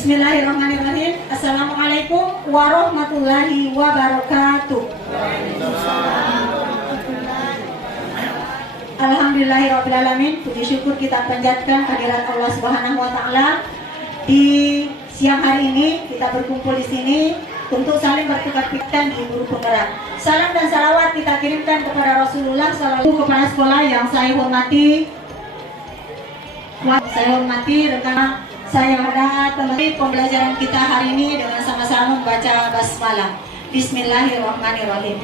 Bismillahirrahmanirrahim. Assalamualaikum warahmatullahi wabarakatuh. Alhamdulillahirrahmanirrahim. Puji syukur kita panjatkan kehadirat Allah Subhanahu wa Ta'ala. Di siang hari ini kita berkumpul di sini untuk saling bertukar pikiran di guru penggerak. Salam dan salawat kita kirimkan kepada Rasulullah SAW, kepada sekolah yang saya hormati. Rekan saya ada teman pembelajaran kita hari ini dengan sama-sama membaca basmalah. Bismillahirrahmanirrahim.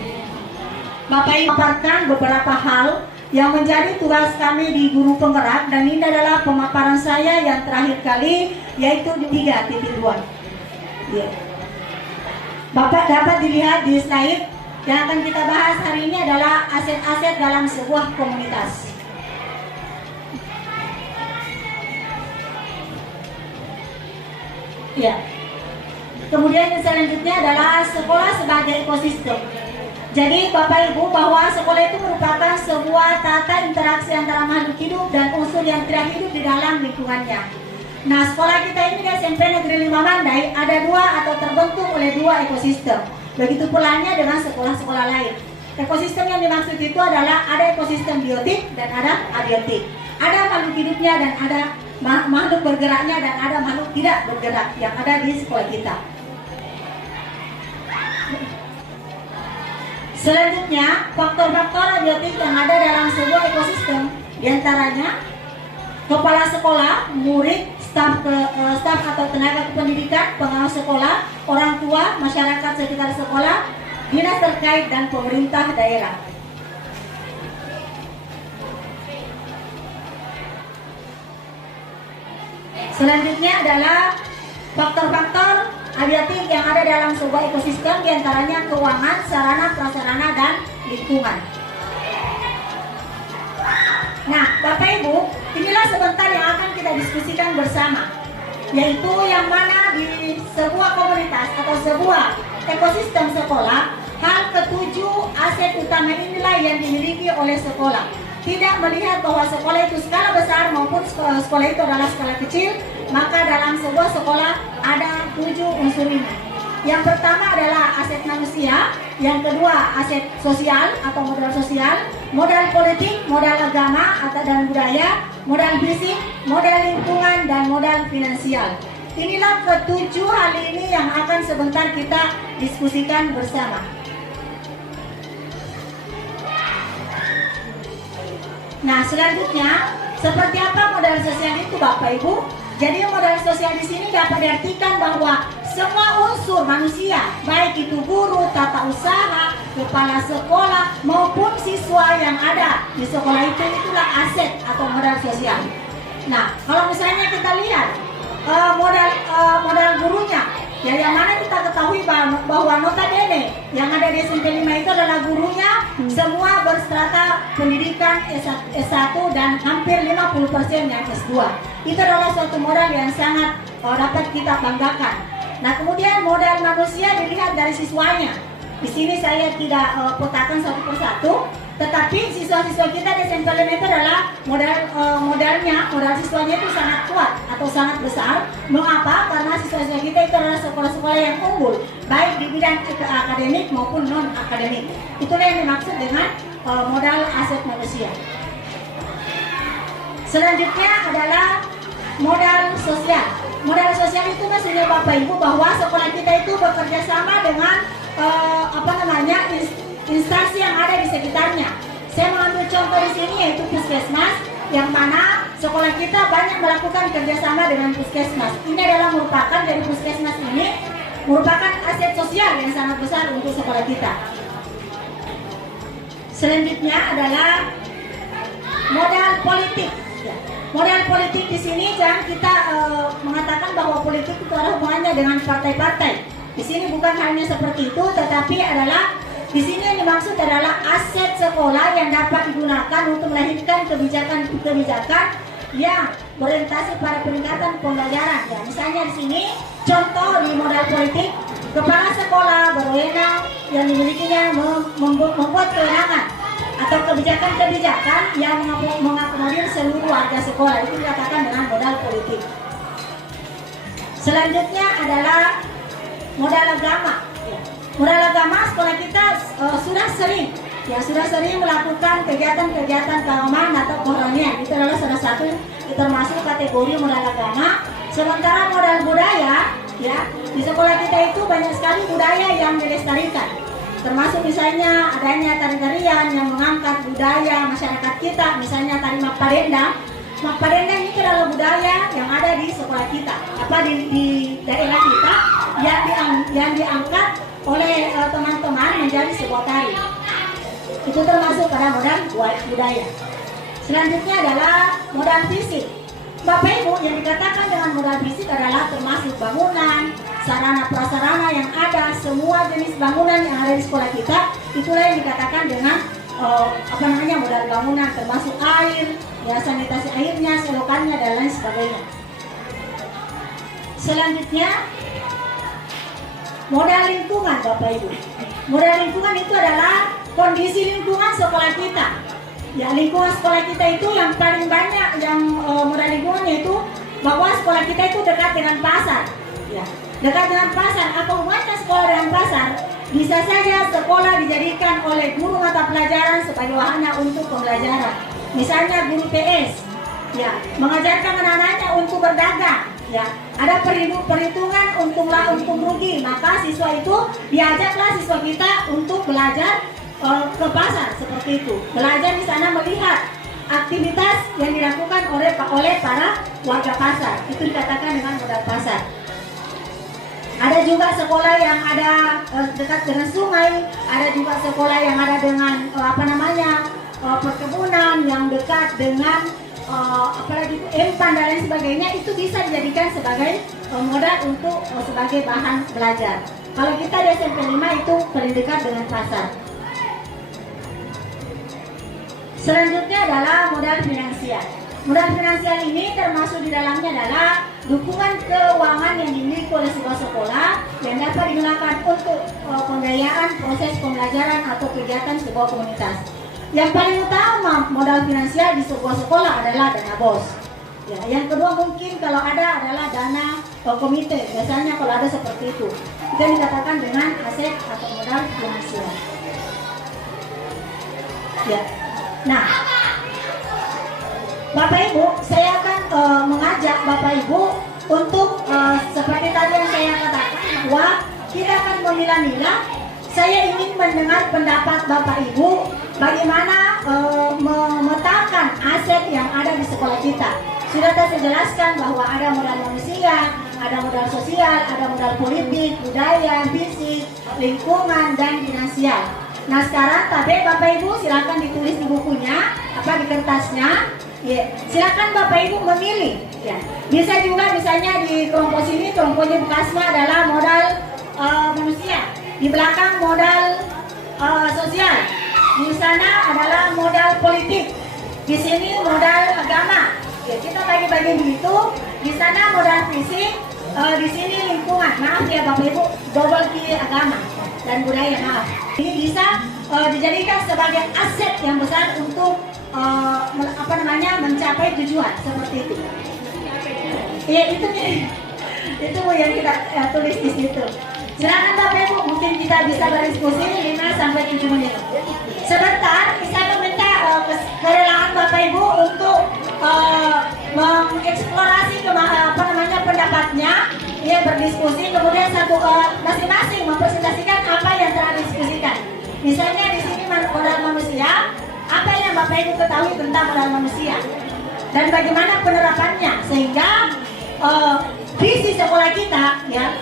Bapak Ibu paparkan beberapa hal yang menjadi tugas kami di guru penggerak, dan ini adalah pemaparan saya yang terakhir kali, yaitu di 3.2. Ya. Bapak dapat dilihat di slide yang akan kita bahas hari ini adalah aset-aset dalam sebuah komunitas. Ya. Kemudian yang selanjutnya adalah sekolah sebagai ekosistem. Jadi Bapak Ibu, bahwa sekolah itu merupakan sebuah tata interaksi antara makhluk hidup dan unsur yang tidak hidup di dalam lingkungannya. Nah, sekolah kita ini di SMP Negeri 5 Mandai ada dua atau terbentuk oleh dua ekosistem. Begitu pulanya dengan sekolah-sekolah lain. Ekosistem yang dimaksud itu adalah ada ekosistem biotik dan ada abiotik. Ada makhluk hidupnya dan ada makhluk bergeraknya, dan ada makhluk tidak bergerak yang ada di sekolah kita. Selanjutnya, faktor-faktor abiotik yang ada dalam sebuah ekosistem, diantaranya kepala sekolah, murid, staf atau tenaga kependidikan, pengawas sekolah, orang tua, masyarakat sekitar sekolah, dinas terkait, dan pemerintah daerah. Selanjutnya adalah faktor-faktor abiotik yang ada dalam sebuah ekosistem, diantaranya keuangan, sarana, prasarana, dan lingkungan. Nah, Bapak Ibu, inilah sebentar yang akan kita diskusikan bersama, yaitu yang mana di sebuah komunitas atau sebuah ekosistem sekolah, hal ketujuh aset utama inilah yang dimiliki oleh sekolah. Tidak melihat bahwa sekolah itu skala besar maupun sekolah itu adalah skala kecil, maka dalam sebuah sekolah ada 7 unsur ini. Yang pertama adalah aset manusia, yang kedua aset sosial atau modal sosial, modal politik, modal agama atau dan budaya, modal fisik, modal lingkungan, dan modal finansial. Inilah ketujuh hal ini yang akan sebentar kita diskusikan bersama. Nah, selanjutnya, seperti apa modal sosial itu, Bapak Ibu? Jadi modal sosial di sini dapat diartikan bahwa semua unsur manusia, baik itu guru, tata usaha, kepala sekolah, maupun siswa yang ada di sekolah itu, itulah aset atau modal sosial. Nah, kalau misalnya kita lihat modal gurunya, ya yang mana kita ketahui bahwa notabene yang ada di SMP 5 itu adalah gurunya semua berstrata pendidikan S1 dan hampir 50% yang S2. Itu adalah suatu modal yang sangat dapat kita banggakan. Nah, kemudian modal manusia dilihat dari siswanya. Di sini saya tidak petakan satu persatu, tetapi siswa-siswa kita di SMP 5 itu adalah modal siswanya itu sangat kuat atau sangat besar. Mengapa? Karena siswa-siswa kita itu adalah sekolah-sekolah yang unggul, baik di bidang akademik maupun non-akademik. Itulah yang dimaksud dengan modal aset manusia. Selanjutnya adalah modal sosial. Modal sosial itu maksudnya Bapak Ibu bahwa sekolah kita itu bekerja sama dengan instansi yang ada di sekitarnya. Saya mengambil contoh di sini yaitu puskesmas, yang mana sekolah kita banyak melakukan kerjasama dengan puskesmas. Ini adalah merupakan dari puskesmas ini merupakan aset sosial yang sangat besar untuk sekolah kita. Selanjutnya adalah modal politik. Modal politik di sini jangan kita mengatakan bahwa politik itu adalah hubungannya dengan partai-partai. Di sini bukan hanya seperti itu, tetapi adalah di sini yang dimaksud adalah aset sekolah yang dapat digunakan untuk melahirkan kebijakan-kebijakan yang berorientasi pada peningkatan pembelajaran. Ya, misalnya di sini contoh di modal politik, kepala sekolah berwenang yang dimilikinya membuat kewenangan atau kebijakan-kebijakan yang mengakomodir seluruh warga sekolah. Itu dikatakan dengan modal politik. Selanjutnya adalah modal agama. Modal agama sekolah kita sudah sering melakukan kegiatan-kegiatan keagamaan atau kerohanian. Itu adalah salah satu termasuk kategori modal agama. Sementara modal budaya, ya, di sekolah kita itu banyak sekali budaya yang dilestarikan. Termasuk misalnya adanya tari-tarian yang mengangkat budaya masyarakat kita, misalnya tari Mak Padendang. Mak Padendang itu adalah budaya yang ada di sekolah kita, di daerah kita yang diangkat oleh teman-teman menjadi sebuah tari. Itu termasuk pada modal budaya. Selanjutnya adalah modal fisik. Bapak Ibu, yang dikatakan dengan modal fisik adalah termasuk bangunan, sarana prasarana yang ada, semua jenis bangunan yang ada di sekolah kita, itulah yang dikatakan dengan modal bangunan, termasuk air, ya, sanitasi airnya, selokannya dan lain sebagainya. Selanjutnya modal lingkungan, Bapak Ibu. Modal lingkungan itu adalah kondisi lingkungan sekolah kita. Ya, lingkungan sekolah kita itu yang paling banyak yang modal lingkungannya itu bahwa sekolah kita itu dekat dengan pasar. Ya, dekat dengan pasar. Apa hubungannya sekolah dengan pasar? Bisa saja sekolah dijadikan oleh guru mata pelajaran sebagai wahana untuk pembelajaran. Misalnya guru PS, ya, mengajarkan anak-anaknya untuk berdagang. Ya, ada perhitungan untung rugi, maka siswa itu diajaklah siswa kita untuk belajar ke pasar seperti itu. Belajar di sana melihat aktivitas yang dilakukan oleh para warga pasar. Itu dikatakan dengan modal pasar. Ada juga sekolah yang ada dekat dengan sungai, ada juga sekolah yang ada dengan perkebunan yang dekat dengan apalagi itu empan dan lain sebagainya. Itu bisa dijadikan sebagai modal untuk sebagai bahan belajar. Kalau kita di SMP 5 itu paling dekat dengan pasar. Selanjutnya adalah modal finansial. Modal finansial ini termasuk di dalamnya adalah dukungan keuangan yang dimiliki oleh sebuah sekolah yang dapat digunakan untuk pembiayaan proses pembelajaran atau kegiatan sebuah komunitas. Yang paling utama modal finansial di sebuah sekolah adalah dana BOS. Ya, yang kedua mungkin kalau ada adalah dana komite. Biasanya kalau ada seperti itu, itu dikatakan dengan aset atau modal finansial. Ya. Nah, Bapak Ibu, saya akan mengajak Bapak Ibu untuk seperti tadi yang saya katakan bahwa kita akan memilah-milah. Saya ingin mendengar pendapat Bapak Ibu bagaimana memetakan aset yang ada di sekolah kita. Sudah saya jelaskan bahwa ada modal manusia, ada modal sosial, ada modal politik, budaya, fisik, lingkungan, dan finansial. Nah sekarang Bapak Ibu silakan ditulis di bukunya, di kertasnya. Ya, silakan Bapak Ibu memilih. Ya. Bisa juga misalnya di kelompok sini, kelompoknya Bukasma adalah modal manusia. Di belakang modal sosial. Di sana adalah modal politik. Di sini modal agama. Ya, kita bagi-bagi begitu. Di sana modal fisik, di sini lingkungan. Maaf ya Bapak Ibu, double key agama dan budaya, maaf. Ini bisa dijadikan sebagai aset yang besar untuk mencapai tujuan seperti itu. Iya, itu yang kita tulis di situ. Silakan Bapak Ibu, mungkin kita bisa berdiskusi 5-7 menit. Sebentar, saya meminta kerelaan Bapak Ibu untuk mengeksplorasi pendapatnya, ya, berdiskusi, kemudian masing-masing mempresentasikan apa yang telah didiskusikan. Misalnya di sini modal manusia, apa yang Bapak Ibu ketahui tentang modal manusia dan bagaimana penerapannya sehingga visi sekolah kita, ya,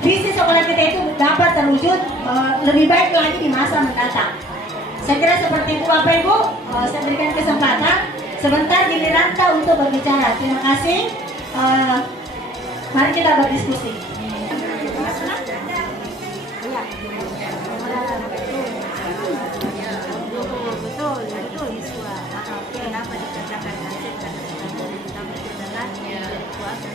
visi sekolah kita itu dapat terwujud lebih baik lagi di masa mendatang. Saya kira seperti itu Bapak Ibu. Saya berikan kesempatan sebentar giliran kita untuk berbicara. Terima kasih. Mari kita berdiskusi. Betul Yusua. Kenapa dikatakan aset karena pertama itu adalah kekuatan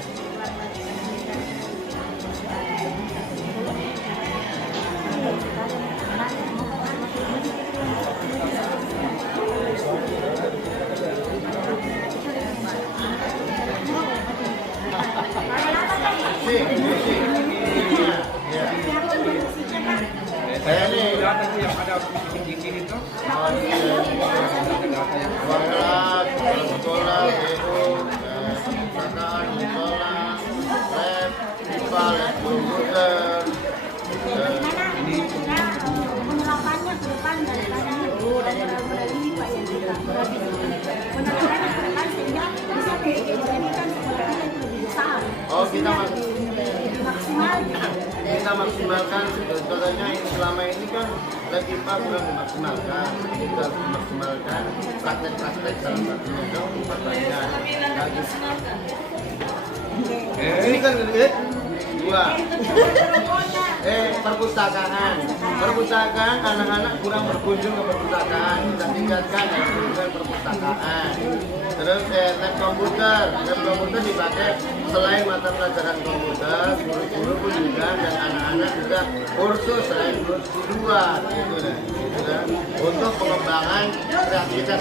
anak-anak sehingga bisa dijadikan sekolah kita itu lebih besar. Oh, kita maksimal. kita maksimalkan. Contohnya yang selama ini kan lagi Pak belum dimaksimalkan. Kita harus memaksimalkan praktek-praktek salah satunya itu pertanian. Ini kan dua. Perpustakaan anak-anak kurang berkunjung ke perpustakaan, kita tingkatkan ya kunjungan perpustakaan. Terus lab komputer dipakai selain mata pelajaran komputer, guru-guru pun juga dan anak-anak juga kursus selain kursus kedua gitu deh, untuk pengembangan kreativitas.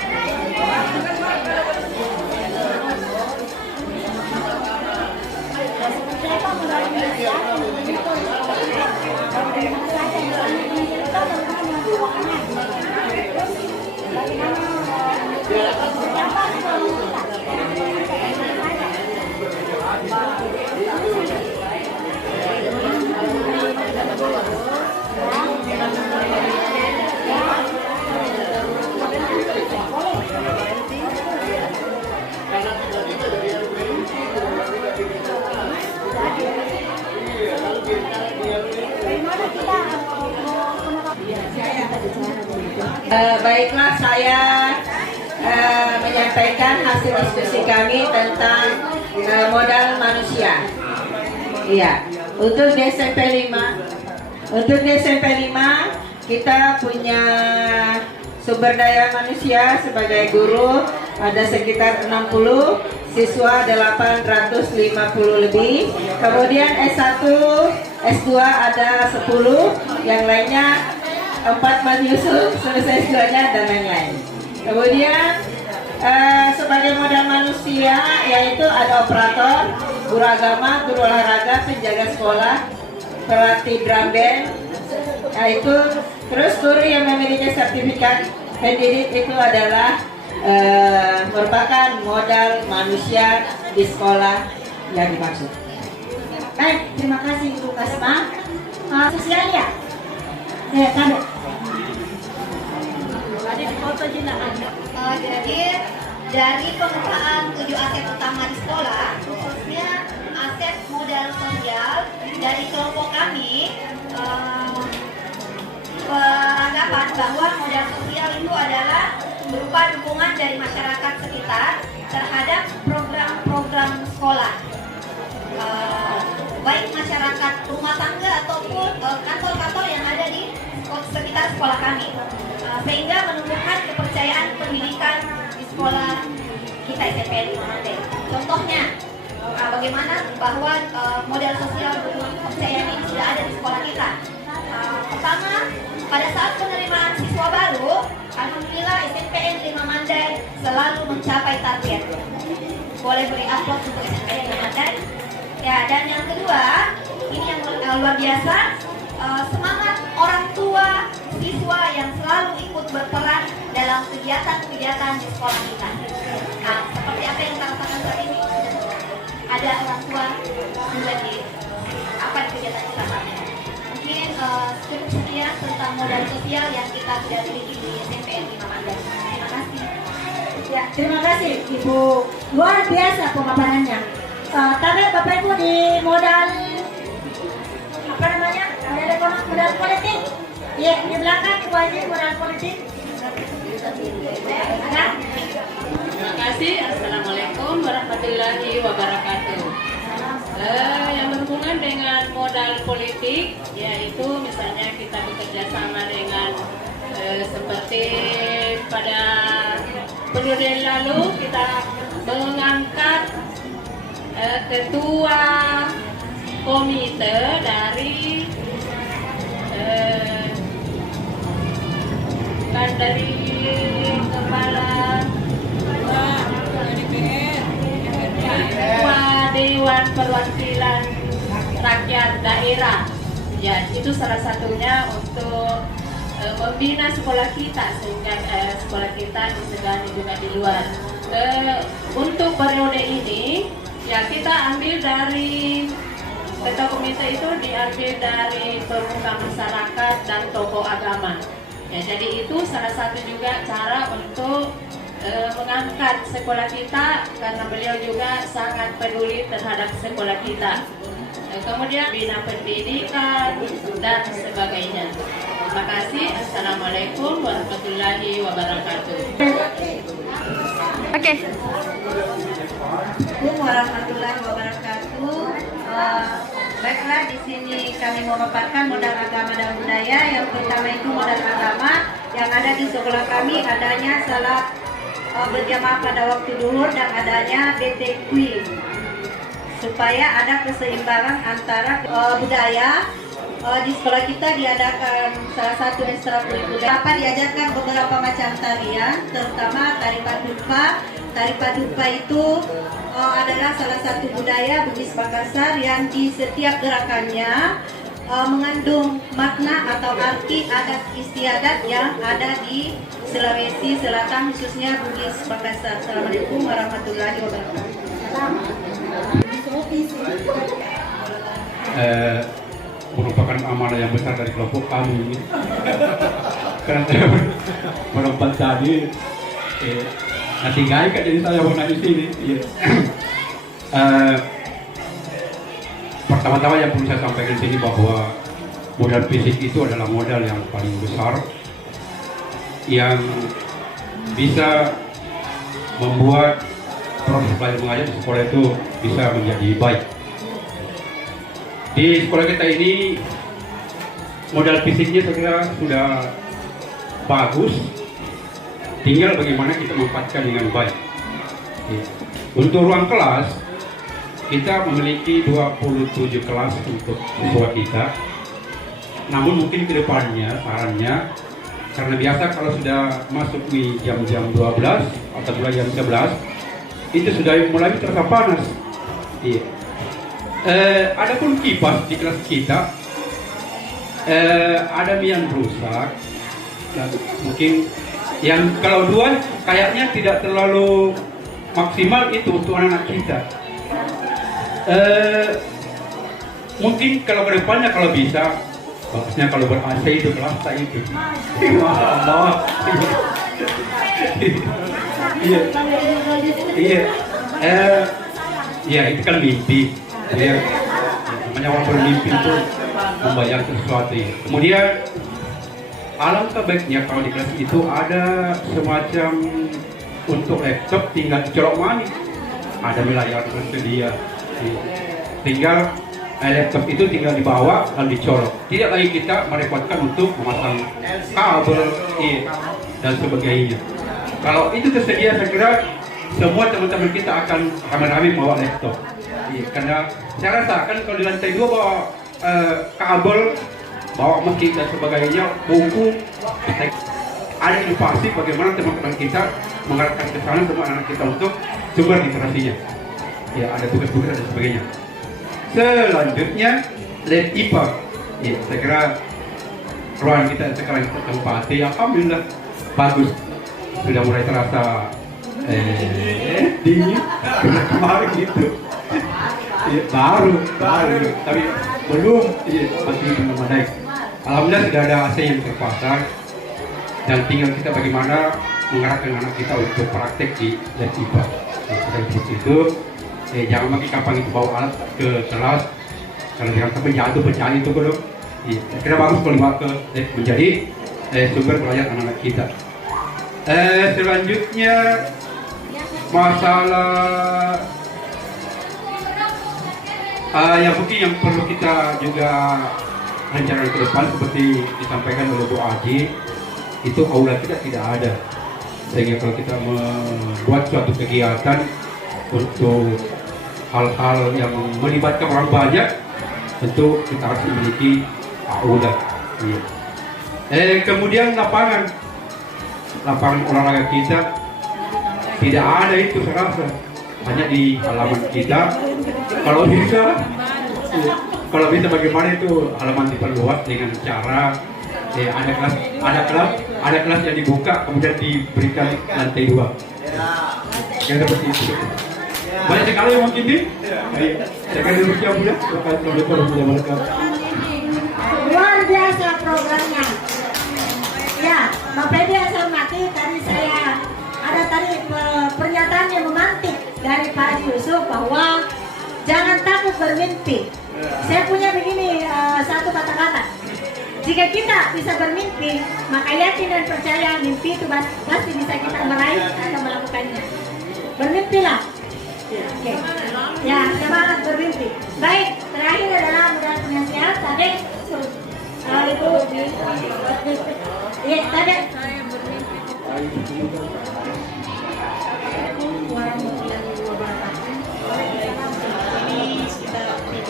Baiklah, saya menyampaikan hasil diskusi kami tentang modal manusia. Iya, untuk di SMP 5, kita punya sumber daya manusia sebagai guru ada sekitar 60, siswa 850 lebih. Kemudian S1, S2 ada 10, yang lainnya 4 menyusul selesai S2-nya dan lain-lain. Kemudian sebagai modal manusia yaitu ada operator, guru agama, guru olahraga, penjaga sekolah, pelatih drum band, yaitu terus guru yang memiliki sertifikat pendidik itu adalah merupakan modal manusia di sekolah yang dimaksud. Baik, terima kasih Bu Kasma. Sosial ya? Kado. Ada di foto juga ada. Jadi dari pengupahan 7 aset utama di sekolah, khususnya aset modal sosial dari kelompok kami, beranggapan bahwa modal sosial itu adalah berupa dukungan dari masyarakat sekitar terhadap program-program sekolah, baik masyarakat rumah tangga ataupun kantor-kantor yang ada di sekitar sekolah kami, sehingga menumbuhkan kepercayaan pendidikan di sekolah kita SMP 5 Mandai. Contohnya, bagaimana bahwa modal sosial kepercayaan ini sudah ada di sekolah kita. Pertama, pada saat penerimaan siswa baru, alhamdulillah SMPN 5 Mandai selalu mencapai target. Boleh beri upload untuk SMPN 5 Mandai. Ya, dan yang kedua, ini yang luar biasa, semangat orang tua siswa yang selalu ikut berperan dalam kegiatan-kegiatan di sekolah kita. Nah, seperti apa yang kita rasakan saat ini, ada orang tua juga di kegiatan kita saat ini. Mungkin cukup sekian tentang modal sosial yang kita sudah miliki di SMPN 5 Mandai. Terima kasih. Ya, terima kasih Ibu. Luar biasa pemaparannya. Tapi Bapak Ibu di modal apa namanya? Modal politik. Iya, di belakang Ibu Haji modal politik. Ada? Terima kasih. Assalamualaikum warahmatullahi wabarakatuh. Yang berhubungan dengan modal politik, yaitu misalnya kita bekerja sama dengan seperti pada periode lalu kita mengangkat ketua komite dari kepala Dewan Perwakilan Rakyat Daerah. Ya, itu salah satunya untuk membina sekolah kita sehingga sekolah kita disegani juga di luar. Untuk periode ini, ya kita ambil dari ketua komite itu diambil dari pemuka masyarakat dan tokoh agama. Ya, jadi itu salah satu juga cara untuk mengangkat sekolah kita karena beliau juga sangat peduli terhadap sekolah kita. Kemudian bina pendidikan dan sebagainya. Terima kasih. Assalamualaikum warahmatullahi wabarakatuh. Oke. Assalamualaikum warahmatullahi wabarakatuh. Baiklah, di sini kami memaparkan modal agama dan budaya. Yang pertama itu modal agama yang ada di sekolah kami, adanya salat berjamaah pada waktu duhur dan adanya BTQ supaya ada keseimbangan antara budaya. Di sekolah kita diadakan salah satu ekstrakurikuler. Diajarkan beberapa macam tarian, terutama tari paduka. Tari paduka itu adalah salah satu budaya Bugis Makassar yang di setiap gerakannya mengandung makna atau arti adat istiadat yang ada di Sulawesi Selatan, khususnya Bugis Makassar. Assalamualaikum warahmatullahi wabarakatuh. Merupakan amanah yang besar dari kelompok kami ini. Karena saya melompat tadi, nanti gaya kan jadi saya pernah di sini. Pertama-tama yang perlu saya sampaikan di sini bahwa modal fisik itu adalah modal yang paling besar yang bisa membuat proses belajar mengajar di sekolah itu bisa menjadi baik. Di sekolah kita ini modal fisiknya saya kira sudah bagus, tinggal bagaimana kita memanfaatkan dengan baik. Untuk ruang kelas, kita memiliki 27 kelas untuk siswa kita. Namun mungkin ke depannya, sarannya, karena biasa kalau sudah masuk di jam-jam 12 atau mulai jam 11, itu sudah mulai terasa panas. Adapun kipas di kelas kita ada yang rusak dan mungkin yang kalau dua kayaknya tidak terlalu maksimal itu untuk anak-anak kita. Mungkin kalau kedepannya kalau bisa bagusnya kalau ber-AC itu kelas itu. Masya Allah. Iya, itu kan mimpi. Ya, namanya orang bermimpi itu membayangkan sesuatu. Kemudian alangkah baiknya kalau di kelas itu ada semacam untuk laptop tinggal dicolok manis, ada layar tersedia. Tinggal laptop itu tinggal dibawa dan dicolok. Tidak lagi kita merepotkan untuk memasang kabel dan sebagainya. Kalau itu tersedia, saya kira semua teman-teman kita akan ramai-ramai bawa laptop. Karena saya rasa kan kalau di lantai 2 bawa kabel, bawa mesin dan sebagainya, buku, ada inovasi bagaimana teman-teman kita mengarahkan ke sana semua anak kita untuk sumber literasinya. Ya, ada tugas-tugas dan sebagainya. Selanjutnya, lab IPA. Ya, saya kira ruangan kita sekarang kita tempati, alhamdulillah bagus. Sudah mulai terasa dingin karena kemarin gitu. Ya, baru, tapi belum, masih belum memadai. Alhamdulillah sudah ada AC yang terpasang dan tinggal kita bagaimana mengarahkan anak kita untuk praktek di lab IPA. Seperti itu, jangan pakai kapan itu bawa alat ke kelas, karena jangan sampai jatuh pecah itu belum. Kira bagus kalau dibawa ke lab menjadi sumber belajar anak-anak kita. Selanjutnya masalah yang mungkin yang perlu kita juga rencana ke depan seperti disampaikan oleh Bu Aji, itu aula kita tidak ada, sehingga kalau kita membuat suatu kegiatan untuk hal-hal yang melibatkan orang banyak, tentu kita harus memiliki aula. Kemudian lapangan olahraga kita tidak ada, itu saya rasa hanya di halaman kita. Kalau bisa bagaimana itu halaman diperluas dengan cara ada kelas yang dibuka kemudian diberikan lantai 2. Yang seperti itu. Banyak sekali yang mungkin di. Saya akan bersiap ya. Luar biasa programnya. Ya, Bapak Ibu yang saya hormati, tadi Haji Yusuf bahwa jangan takut bermimpi. Saya punya begini satu kata-kata. Jika kita bisa bermimpi, maka yakin dan percaya mimpi itu pasti bisa kita meraih atau melakukannya. Bermimpilah. Oke. Ya, semangat bermimpi. Baik, terakhir adalah modal finansial. Tadi itu iya, tadi Ini kita beri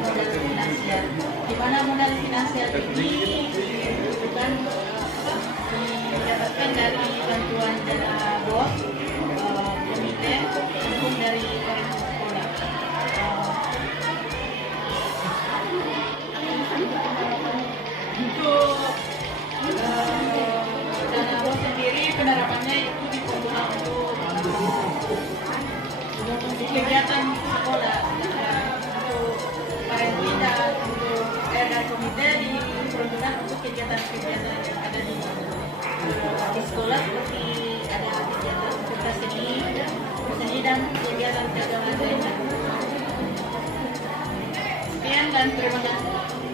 modal finansial. Di mana modal finansial ini bukan didapatkan dari bantuan dana BOS, komite maupun dari pemerintah sekolah. Untuk dana BOS sendiri penerapannya itu diperlukan untuk kegiatan sekolah, untuk parentina, untuk dan komite diperuntukkan untuk kegiatan-kegiatan yang ada di sekolah, seperti ada kegiatan pentas seni dan kegiatan-kegiatan lainnya. Sekian dan terima kasih.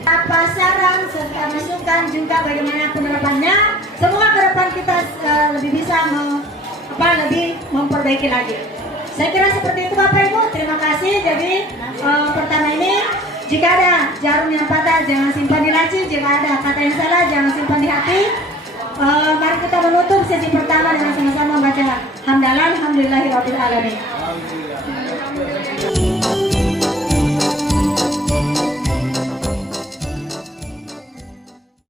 apa saran serta masukan juga bagaimana penerapannya. Semoga ke depan kita lebih bisa lebih memperbaiki lagi. Saya kira seperti itu Bapak Ibu. Terima kasih. Jadi pertama ini, jika ada jarum yang patah jangan simpan di laci, jika ada kata yang salah jangan simpan di hati. Mari kita menutup sesi pertama dengan sama-sama membaca hamdalah alhamdulillahirabbil alamin.